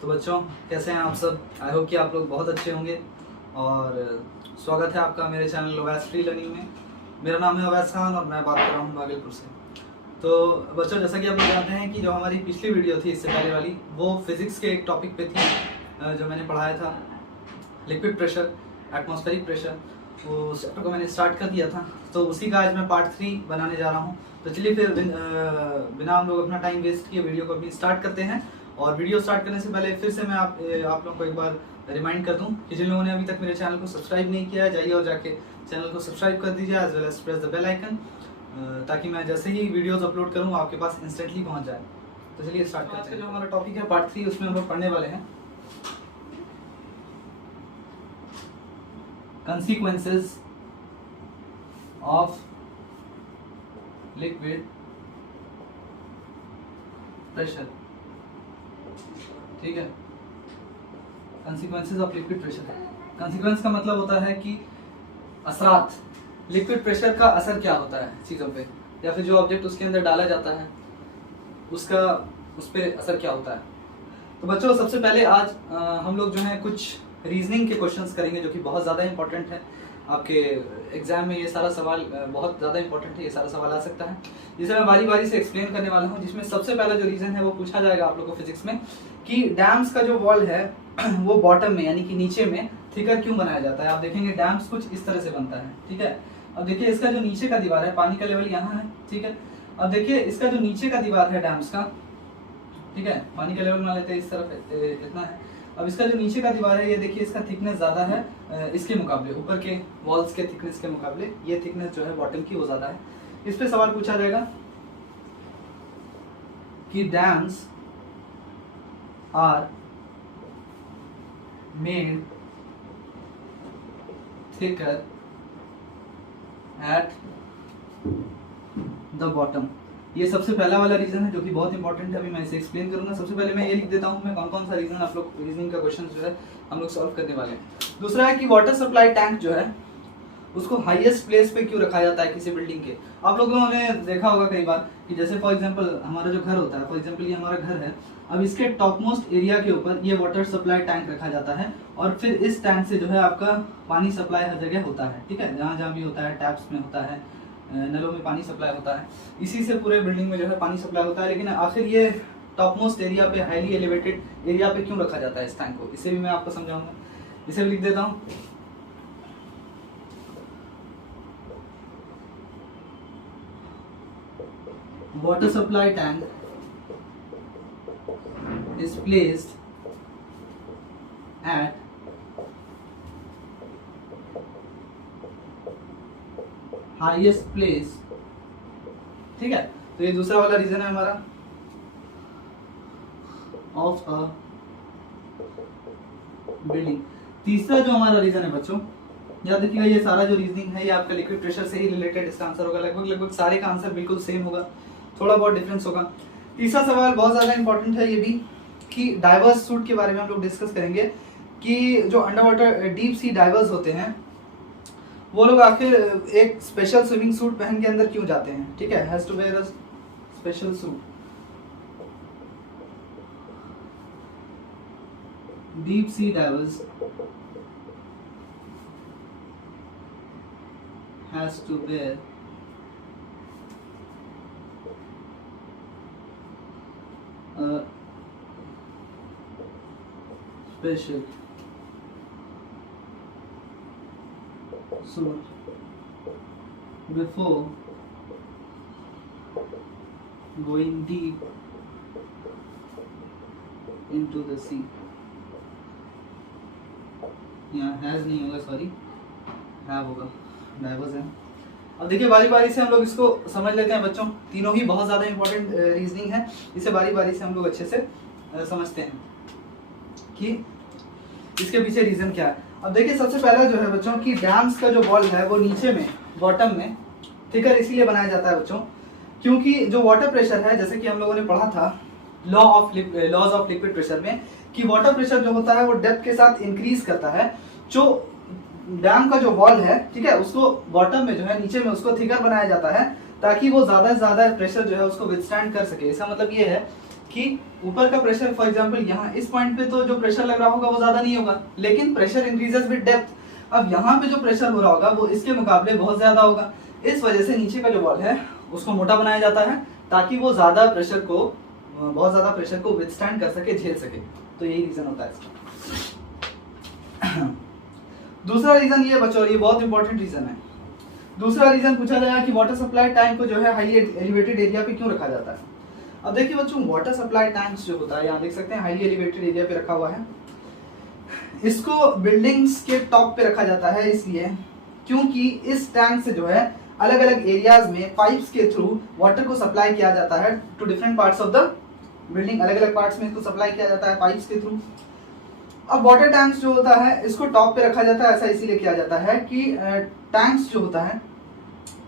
तो बच्चों कैसे हैं आप सब। आई होप कि आप लोग बहुत अच्छे होंगे और स्वागत है आपका मेरे चैनल अवैस फ्री लर्निंग में। मेरा नाम है अवैस खान और मैं बात कर रहा हूँ भागलपुर से। तो बच्चों जैसा कि आप लोग जानते हैं कि जो हमारी पिछली वीडियो थी इससे पहले वाली वो फिजिक्स के एक टॉपिक पे थी जो मैंने पढ़ाया था लिक्विड प्रेशर एटमॉस्फेरिक प्रेशर। वो चैप्टर को मैंने स्टार्ट कर दिया था, तो उसी का आज मैं पार्ट 3 बनाने जा रहा हूँ। तो चलिए फिर बिना हम लोग अपना टाइम वेस्ट किए वीडियो को अभी स्टार्ट करते हैं। और वीडियो स्टार्ट करने से पहले फिर से मैं आप लोगों को एक बार रिमाइंड कर दूं कि जिन लोगों ने अभी तक मेरे चैनल को सब्सक्राइब नहीं किया है जाइए और जाके चैनल को सब्सक्राइब कर दीजिए as well as press the bell icon, ताकि मैं जैसे ही वीडियोस अपलोड करूं आपके पास इंस्टेंटली पहुंच जाए। तो चलिए स्टार्ट करते हैं। जो हमारा टॉपिक है पार्ट 3 उसमें हम लोग पढ़ने वाले हैं consequences of liquid pressure। ठीक है, consequences of liquid pressure। consequence का मतलब होता है कि असरात, लिक्विड प्रेशर का असर क्या होता है चीज़ों पे, या फिर जो ऑब्जेक्ट उसके अंदर डाला जाता है उसका उस पर असर क्या होता है। तो बच्चों सबसे पहले आज हम लोग जो है कुछ रीजनिंग के क्वेश्चंस करेंगे जो कि बहुत ज़्यादा इंपॉर्टेंट है। आपके एग्जाम में ये सारा सवाल बहुत ज़्यादा इंपॉर्टेंट है, ये सारा सवाल आ सकता है जिसे मैं बारी बारी से एक्सप्लेन करने वाला हूँ। जिसमें सबसे पहला जो रीज़न है वो पूछा जाएगा आप लोग को फिजिक्स में कि डैम्स का जो वॉल है वो बॉटम में यानी कि नीचे में थिकर क्यों बनाया जाता है। आप देखेंगे डैम्स कुछ इस तरह से बनता है। ठीक है, अब देखिए इसका जो नीचे का दीवार है, पानी का लेवल यहाँ है। ठीक है, अब देखिए इसका जो नीचे का दीवार है डैम्स का, ठीक है, पानी का लेवल मान लेते हैं इस तरफ इतना है। अब इसका जो नीचे का दीवार है ये देखिए इसका थिकनेस ज़्यादा है इसके मुकाबले, ऊपर के वॉल्स के थिकनेस के मुकाबले ये थिकनेस जो है बॉटम की वो ज़्यादा है। इस पे सवाल पूछा जाएगा कि dams are made thicker at the bottom. ये सबसे पहला वाला रीजन है जो कि बहुत इंपॉर्टेंट है। अभी मैं इसे एक्सप्लेन करूंगा। सबसे पहले मैं ये लिख देता हूं मैं कौन कौन सा रीजन आप लोग रीजनिंग का क्वेश्चन जो है हम लोग सॉल्व करने वाले हैं। दूसरा है कि वाटर सप्लाई टैंक जो है उसको हाईएस्ट प्लेस पे क्यों रखा जाता है किसी बिल्डिंग के। आप लोगों ने देखा होगा कई बार कि जैसे फॉर एग्जाम्पल हमारा जो घर होता है, फॉर एग्जाम्पल ये हमारा घर है, अब इसके टॉप मोस्ट एरिया के ऊपर ये वाटर सप्लाई टैंक रखा जाता है और फिर इस टैंक से जो है आपका पानी सप्लाई हर जगह होता है। ठीक है, जहाँ जहाँ भी होता है, टैप्स में होता है, नलों में पानी सप्लाई होता है, इसी से पूरे बिल्डिंग में जो है पानी सप्लाई होता है। लेकिन आखिर ये टॉप मोस्ट एरिया पे, हाईली एलिवेटेड एरिया पे क्यों रखा जाता है इस टैंक को, इसे भी मैं आपको समझाऊंगा। इसे भी लिख देता हूँ। Water supply tank is placed at highest place। ठीक है, तो ये दूसरा वाला रीजन है हमारा ऑफ अ बिल्डिंग। तीसरा जो हमारा रीजन है बच्चों, याद रखिएगा ये सारा जो रीजनिंग है ये आपका लिक्विड प्रेशर से ही रिलेटेड इसका आंसर होगा। लगभग सारे का आंसर बिल्कुल सेम होगा, थोड़ा बहुत डिफरेंस होगा। तीसरा सवाल बहुत ज्यादा इंपॉर्टेंट है ये भी कि डाइवर्स सूट के बारे में हम लोग डिस्कस करेंगे कि जो under water deep sea diverse होते हैं वो लोग आखिर एक स्पेशल स्विमिंग सूट पहन के अंदर क्यों जाते हैं। ठीक है, has to wear a special suit. Deep sea divers has to wear special suit before going deep into the sea। यहाँ हैज नहीं होगा, सॉरी हैव होगा, डाइवर्स है। अब देखिए बारी बारी से हम लोग इसको समझ लेते हैं बच्चों। तीनों ही बहुत ज़्यादा इंपॉर्टेंट रीजनिंग है, इसे बारी बारी से हम लोग अच्छे से समझते हैं कि इसके पीछे रीजन क्या है। अब देखिए सबसे पहला जो है बच्चों कि डैम्स का जो वॉल है वो नीचे में बॉटम में थिकर इसीलिए बनाया जाता है बच्चों क्योंकि जो वाटर प्रेशर है, जैसे कि हम लोगों ने पढ़ा था लॉज ऑफ लिक्विड प्रेशर में, कि वाटर प्रेशर जो होता है वो डेप्थ के साथ इंक्रीज करता है। जो डैम का जो वॉल है, ठीक है, उसको बॉटम में जो है नीचे में उसको थिकर बनाया जाता है ताकि वो ज्यादा से ज्यादा प्रेशर जो है उसको विथस्टैंड कर सके। इसका मतलब ये है कि ऊपर का प्रेशर फॉर एग्जांपल यहाँ इस पॉइंट पे तो जो प्रेशर लग रहा होगा वो ज्यादा नहीं होगा, लेकिन प्रेशर इंक्रीजेस विद डेप्थ। अब यहाँ पे जो प्रेशर हो रहा होगा वो इसके मुकाबले बहुत ज्यादा होगा। इस वजह से नीचे का जो वॉल है उसको मोटा बनाया जाता है ताकि वो ज्यादा प्रेशर को, बहुत ज्यादा प्रेशर को विथस्टैंड कर सके, झेल सके। तो यही रीजन होता है इसका। दूसरा रीजन ये बच्चों, ये बहुत इंपॉर्टेंट रीजन है। दूसरा रीजन पूछा गया कि वाटर सप्लाई टैंक को जो है हाईली एलिवेटेड एरिया पे क्यों रखा जाता है। अब देखिए बच्चों, वाटर सप्लाई टैंक्स जो होता है, यहाँ देख सकते हैं हाईली एलिवेटेड एरिया पे रखा हुआ है। इसको बिल्डिंग्स के टॉप पे रखा जाता है इसलिए क्योंकि इस टैंक से जो है अलग अलग एरियाज में पाइप्स के थ्रू वाटर को सप्लाई किया जाता है to different parts of the building. अलग अलग पार्ट्स में इसको सप्लाई किया जाता है पाइप्स के थ्रू। अब वाटर टैंक्स जो होता है इसको टॉप पे रखा जाता है, ऐसा इसीलिए किया जाता है कि टैंक्स जो होता है,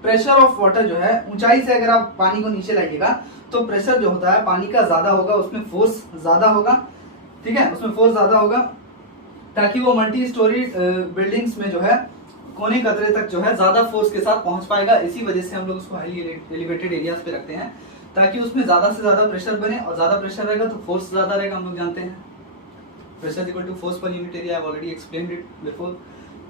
प्रेशर ऑफ वाटर जो है, ऊंचाई से अगर आप पानी को नीचे लाइएगा तो प्रेशर जो होता है पानी का ज्यादा होगा, उसमें फोर्स ज्यादा होगा, ठीक है, उसमें फोर्स ज्यादा होगा ताकि वो मल्टी स्टोरी बिल्डिंग्स में जो है कोने कतरे तक जो है ज्यादा फोर्स के साथ पहुंच पाएगा। इसी वजह से हम लोग उसको हाईली एलिवेटेड एरियाज पे रखते हैं ताकि उसमें ज्यादा से ज्यादा प्रेशर बने, और ज्यादा प्रेशर रहेगा तो फोर्स ज्यादा रहेगा। हम लोग जानते हैं pressure equal to force per unit area, I have already explained it before.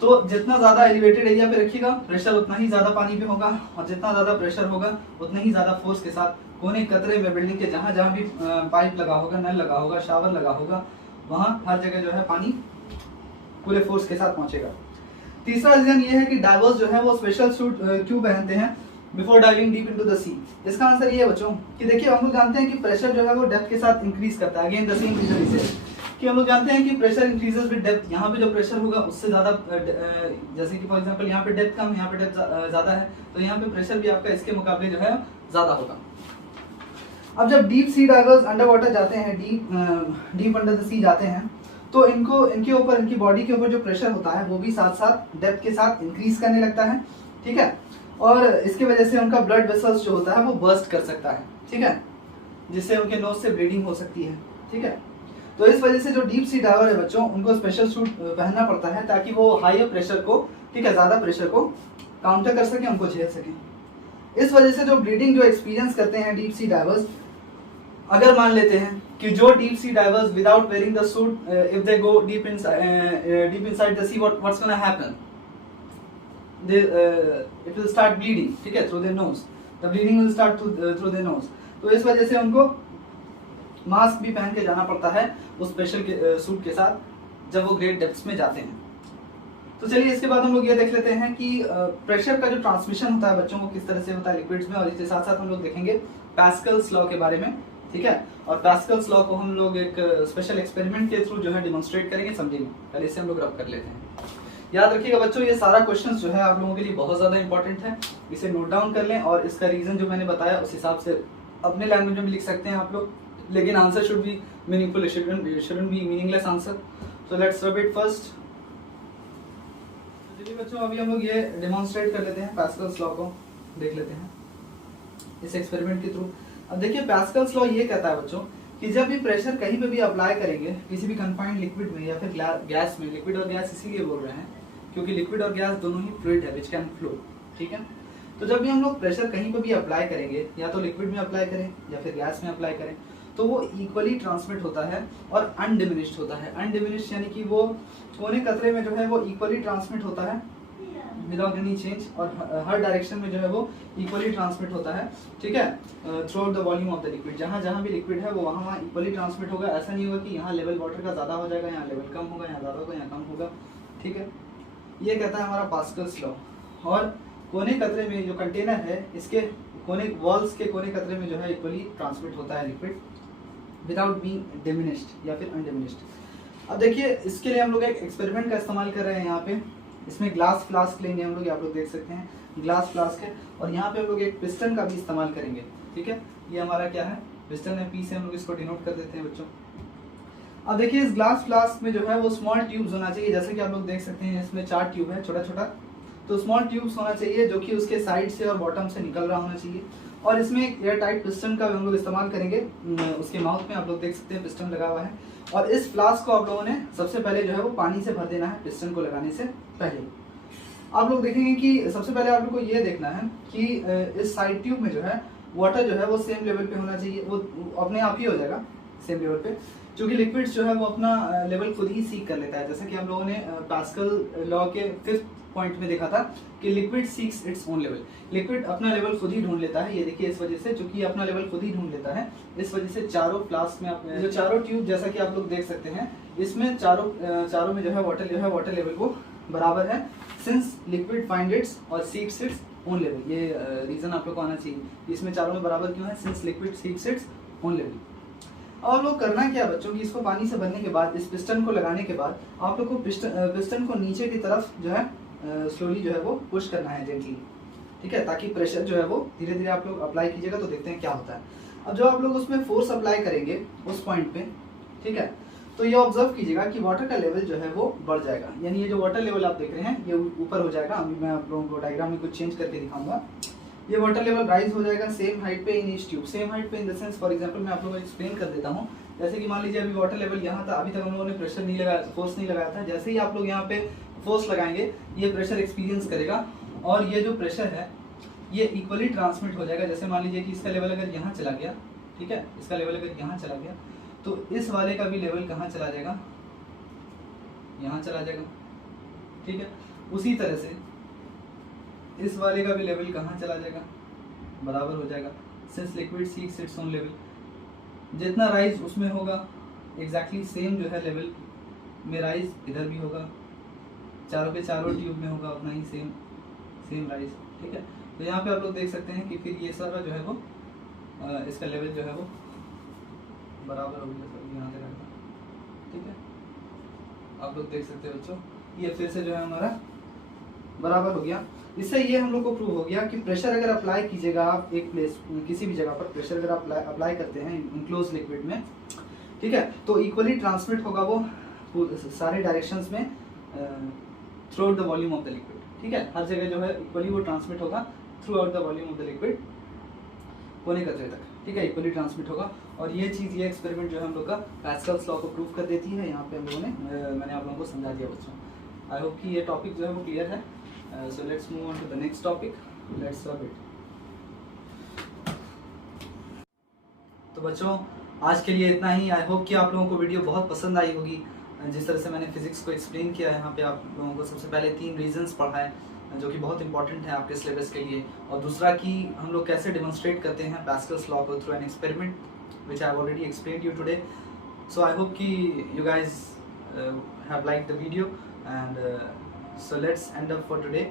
तो जितना ज्यादा एलिवेटेड एरिया पे रखिएगा प्रेशर उतना ही ज्यादा पानी पे होगा, और जितना ज्यादा प्रेशर होगा उतना ही ज्यादा फोर्स के साथ कोने कतरे में बिल्डिंग के जहां जहां भी पाइप लगा होगा, नल लगा होगा, शावर लगा होगा, वहां हर जगह जो है पानी पूरे फोर्स के साथ पहुंचेगा। तीसरा रीजन ये है कि डाइवर्स जो है वो स्पेशल सूट क्यों पहनते हैं before diving deep into the sea. इसका आंसर ये है बच्चों कि देखिए हम लोग जानते हैं कि प्रेशर जो है वो डेप्थ के साथ इंक्रीज करता है। Again the same reason is कि हम लोग जानते हैं कि प्रेशर इंक्रीजेस विद डेप्थ। यहाँ पे जो प्रेशर होगा उससे ज्यादा, जैसे कि फॉर एग्जांपल यहाँ पे डेप्थ कम, यहाँ पे डेप्थ ज्यादा है, तो यहाँ पे प्रेशर भी आपका इसके मुकाबले जो है ज्यादा होगा। अब जब deep sea diverse under water जाते हैं, डीप अंडर द सी जाते हैं, तो इनके ऊपर, इनकी बॉडी के ऊपर जो प्रेशर होता है वो भी साथ साथ डेप्थ के साथ इंक्रीज करने लगता है, ठीक है। और इसकी वजह से उनका ब्लड वेसल्स जो होता है वो बर्स्ट कर सकता है, ठीक है, जिससे उनके नोज से ब्लीडिंग हो सकती है, ठीक है। तो इस वजह से जो डीप सी डाइवर है बच्चों, उनको स्पेशल सूट पहनना पड़ता है ताकि वो हाईयर प्रेशर को, ठीक है, ज्यादा प्रेशर को काउंटर कर सके, उनको झेल सके। इस वजह से जो ब्लीडिंग जो एक्सपीरियंस करते हैं डीप सी डाइवर्स, अगर मान लेते हैं कि जो deep sea divers without wearing the suit, if they go deep inside the sea, what's gonna happen, it will start bleeding, ठीक है, through their nose, the bleeding will start through their nose। तो इस वजह से उनको mask भी पहन के जाना पड़ता है उस स्पेशल सूट के साथ जब वो ग्रेट डेप्थ्स में जाते हैं। तो चलिए इसके बाद हम लोग ये देख लेते हैं कि प्रेशर का जो ट्रांसमिशन होता है बच्चों को किस तरह से होता है लिक्विड्स में, और इसके साथ साथ हम लोग देखेंगे पास्कल्स लॉ के बारे में, ठीक है। और पास्कल्स लॉ को हम लोग एक स्पेशल एक्सपेरिमेंट के थ्रू जो है डिमॉन्स्ट्रेट करेंगे, समझेंगे। पहले इसे हम लोग रब कर लेते हैं। याद रखिएगा बच्चों, ये सारा क्वेश्चन जो है आप लोगों के लिए बहुत ज्यादा इंपॉर्टेंट है, इसे नोट डाउन कर लें और इसका रीजन जो मैंने बताया उस हिसाब से अपने लैंग्वेज में लिख सकते हैं आप लोग, लेकिन answer should be meaningful, it shouldn't be meaningless answer. So let's rub it first. चलिए बच्चों, अभी हम लोग ये डेमोंस्ट्रेट कर लेते हैं, पास्कल्स लॉ को देख लेते हैं इस एक्सपेरिमेंट के थ्रू। अब देखिए पास्कल्स लॉ ये कहता है बच्चों कि जब भी प्रेशर कहीं पे भी अप्लाई करेंगे किसी भी कंफाइंड लिक्विड में या फिर गैस में, लिक्विड और गैस इसीलिए बोल रहे हैं क्योंकि लिक्विड और गैस दोनों ही फ्लूइड है विच कैन फ्लो, ठीक है। तो जब भी हम लोग प्रेशर कहीं पे भी अप्लाई करेंगे, या तो लिक्विड में अप्लाई करें या फिर गैस में अप्लाई करें, तो वो इक्वली ट्रांसमिट होता है और अनडिमिनिश्ड होता है। अनडिमिनिश्ड यानी कि वो कोने कतरे में जो है वो इक्वली ट्रांसमिट होता है विदाउट एनी चेंज, और हर डायरेक्शन में जो है वो इक्वली ट्रांसमिट होता है, ठीक है, through out the volume of the liquid. जहाँ जहाँ भी लिक्विड है वो वहाँ वहाँ इक्वली ट्रांसमिट होगा। ऐसा नहीं होगा कि यहाँ लेवल वाटर का ज़्यादा हो जाएगा, यहाँ लेवल कम होगा, यहाँ ज़्यादा होगा, यहाँ कम होगा, ठीक है। ये कहता है हमारा पास्कल्स लॉ। और कोने कतरे में जो कंटेनर है, इसके कोने वॉल्स के कोने कतरे में जो है इक्वली ट्रांसमिट होता है लिक्विड विदाउट बीइंग डिमिनिश्ड या फिर अनडिमिनिश्ड। अब देखिए इसके लिए हम लोग एक एक्सपेरिमेंट का इस्तेमाल कर रहे हैं यहाँ पे। इसमें ग्लास फ्लास्क लेंगे हम लोग, आप लोग देख सकते हैं ग्लास फ्लास्क है, और यहाँ पे हम लोग एक पिस्टन का भी इस्तेमाल करेंगे, ठीक है। ये हमारा क्या है, पिस्टन है, पी से हम लोग इसको डिनोट कर देते हैं बच्चों। अब देखिए इस ग्लास फ्लास्क में जो है वो स्मॉल ट्यूब्स होना चाहिए, जैसे कि आप लोग देख सकते हैं इसमें 4 ट्यूब है छोटा छोटा। तो स्मॉल ट्यूब्स होना चाहिए जो कि उसके साइड से और बॉटम से निकल रहा होना चाहिए, और इसमें एक एयर टाइट पिस्टन का हम लोग इस्तेमाल करेंगे। उसके माउथ में आप लोग देख सकते हैं पिस्टन लगा हुआ है, और इस फ्लास्क को आप लोगों ने सबसे पहले जो है वो पानी से भर देना है पिस्टन को लगाने से पहले। आप लोग देखेंगे कि सबसे पहले आप लोग को ये देखना है कि इस साइड ट्यूब में जो है वाटर जो है वो सेम लेवल पे होना चाहिए, वो अपने आप ही हो जाएगा सेम लेवल पे, क्योंकि लिक्विड्स जो है वो अपना लेवल खुद ही सीक कर लेता है। जैसा कि हम लोगों ने पास्कल लॉ के 5th पॉइंट में देखा था कि liquid seeks its own level, liquid अपना लेवल खुद ही ढूंढ लेता है। ये देखिए इस वजह से, चूंकि अपना लेवल खुद ही ढूंढ लेता है, इस वजह से चारों फ्लास्क में जो चारों ट्यूब जैसा कि आप लोग देख सकते हैं, इसमें चारों में जो है वाटर लेवल वो बराबर है, सिंस लिक्विड फाइंड इट्स और सीक्स इट्स ओन लेवल। ये रीजन आप लोग को आना चाहिए, इसमें चारों में बराबर क्यों है, since liquid seeks its own level. अब आप लोग करना क्या बच्चों की, इसको पानी से भरने के बाद, इस पिस्टन को लगाने के बाद आप लोग को पिस्टन को नीचे की तरफ जो है स्लोली जो है वो पुश करना है जेंटली, ठीक है, ताकि प्रेशर जो है वो धीरे धीरे आप लोग अप्लाई कीजिएगा, तो देखते हैं क्या होता है। अब जो आप लोग उसमें फोर्स अप्लाई करेंगे उस पॉइंट पे, ठीक है, तो ये ऑब्जर्व कीजिएगा कि वाटर का लेवल जो है वो बढ़ जाएगा, यानी ये जो वाटर लेवल आप देख रहे हैं ये ऊपर हो जाएगा। अभी मैं आप लोगों को डायग्राम में कुछ चेंज करके दिखाऊंगा। ये वाटर लेवल राइज हो जाएगा सेम हाइट पे in each tube, same height पे in the sense, for example मैं आप लोगों को एक्सप्लेन कर देता हूँ। जैसे कि मान लीजिए अभी वाटर लेवल यहाँ था, अभी तक हम लोगों ने प्रेशर नहीं लगाया, फोर्स नहीं लगाया था। जैसे ही आप लोग यहाँ पे फोर्स लगाएंगे ये प्रेशर एक्सपीरियंस करेगा, और ये जो प्रेशर है ये इक्वली ट्रांसमिट हो जाएगा। जैसे मान लीजिए कि इसका लेवल अगर यहाँ चला गया, ठीक है, इसका लेवल अगर यहाँ चला गया, तो इस वाले का भी लेवल कहाँ चला जाएगा, यहाँ चला जाएगा, ठीक है। उसी तरह से इस वाले का भी लेवल कहाँ चला जाएगा, बराबर हो जाएगा, since liquid seeks its own level. जितना राइज उसमें होगा एग्जैक्टली सेम जो है लेवल में राइज इधर भी होगा, चारों के चारों ट्यूब में होगा उतना ही सेम राइज, ठीक है। तो यहाँ पे आप लोग देख सकते हैं कि फिर ये सारा जो है वो इसका लेवल जो है वो बराबर हो गया, सब यहाँ से रहता, ठीक है। आप लोग देख सकते हैं बच्चों, ये फिर से जो है हमारा बराबर हो गया। इससे ये हम लोग को प्रूव हो गया कि प्रेशर अगर अप्लाई कीजिएगा आप एक प्लेस, किसी भी जगह पर प्रेशर अगर आप अप्लाई करते हैं इनक्लोज लिक्विड में, ठीक है, तो इक्वली ट्रांसमिट होगा वो सारे डायरेक्शंस में through out the volume of the liquid, ठीक है। हर जगह जो है इक्वली वो ट्रांसमिट होगा through out the volume of the liquid, कोने कतरे तक, ठीक है, इक्वली ट्रांसमिट होगा। और ये चीज़, ये एक्सपेरिमेंट जो है हम लोग का पास्कल्स लॉ को प्रूव कर देती है। यहाँ पे हम लोगों ने मैंने आप लोगों को समझा दिया बच्चों। आई होप कि ये टॉपिक जो है वो क्लियर है। So let's move on to the next topic, let's solve it. तो बच्चों आज के लिए इतना ही। आई होप कि आप लोगों को वीडियो बहुत पसंद आई होगी। जिस तरह से मैंने फिजिक्स को एक्सप्लेन किया है, यहाँ पे आप लोगों को सबसे पहले 3 रीजंस पढ़ाए जो कि बहुत इंपॉर्टेंट है आपके सिलेबस के लिए, और दूसरा कि हम लोग कैसे डेमोन्स्ट्रेट करते हैं पास्कल्स लॉ को through an experiment which I have already explained you today. So I hope you guys have liked the video, and so let's end up for today,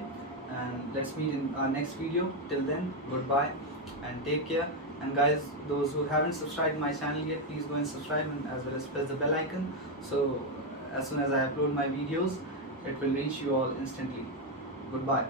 and let's meet in our next video. Till then, goodbye and take care. And guys, those who haven't subscribed my channel yet, please go and subscribe, and as well as press the bell icon, so as soon as I upload my videos it will reach you all instantly. Goodbye.